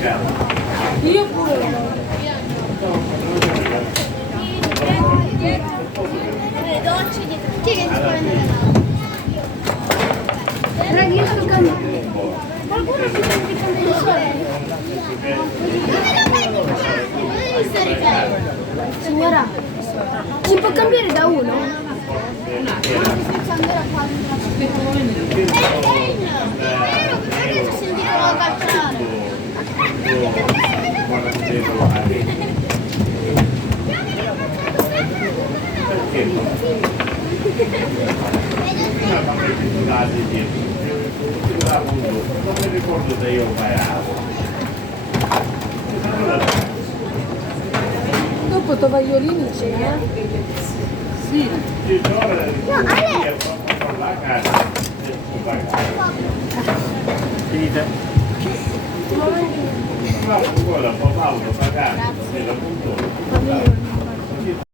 Io pure lo Le docce dietro. Chi è che ti può prendere la Ragazzi, io sto cambiando. qualcuno si sta applicando il sole? Dove sta ricarico? Signora, si può cambiare da uno? Perché ci sentiamo calciare? Non mi ricordo se io imparavo. Dopo tovagliolini c'è, Sì, ora No, Ale! la casa. Finite? No, poi la papà lo pagare, se la punto.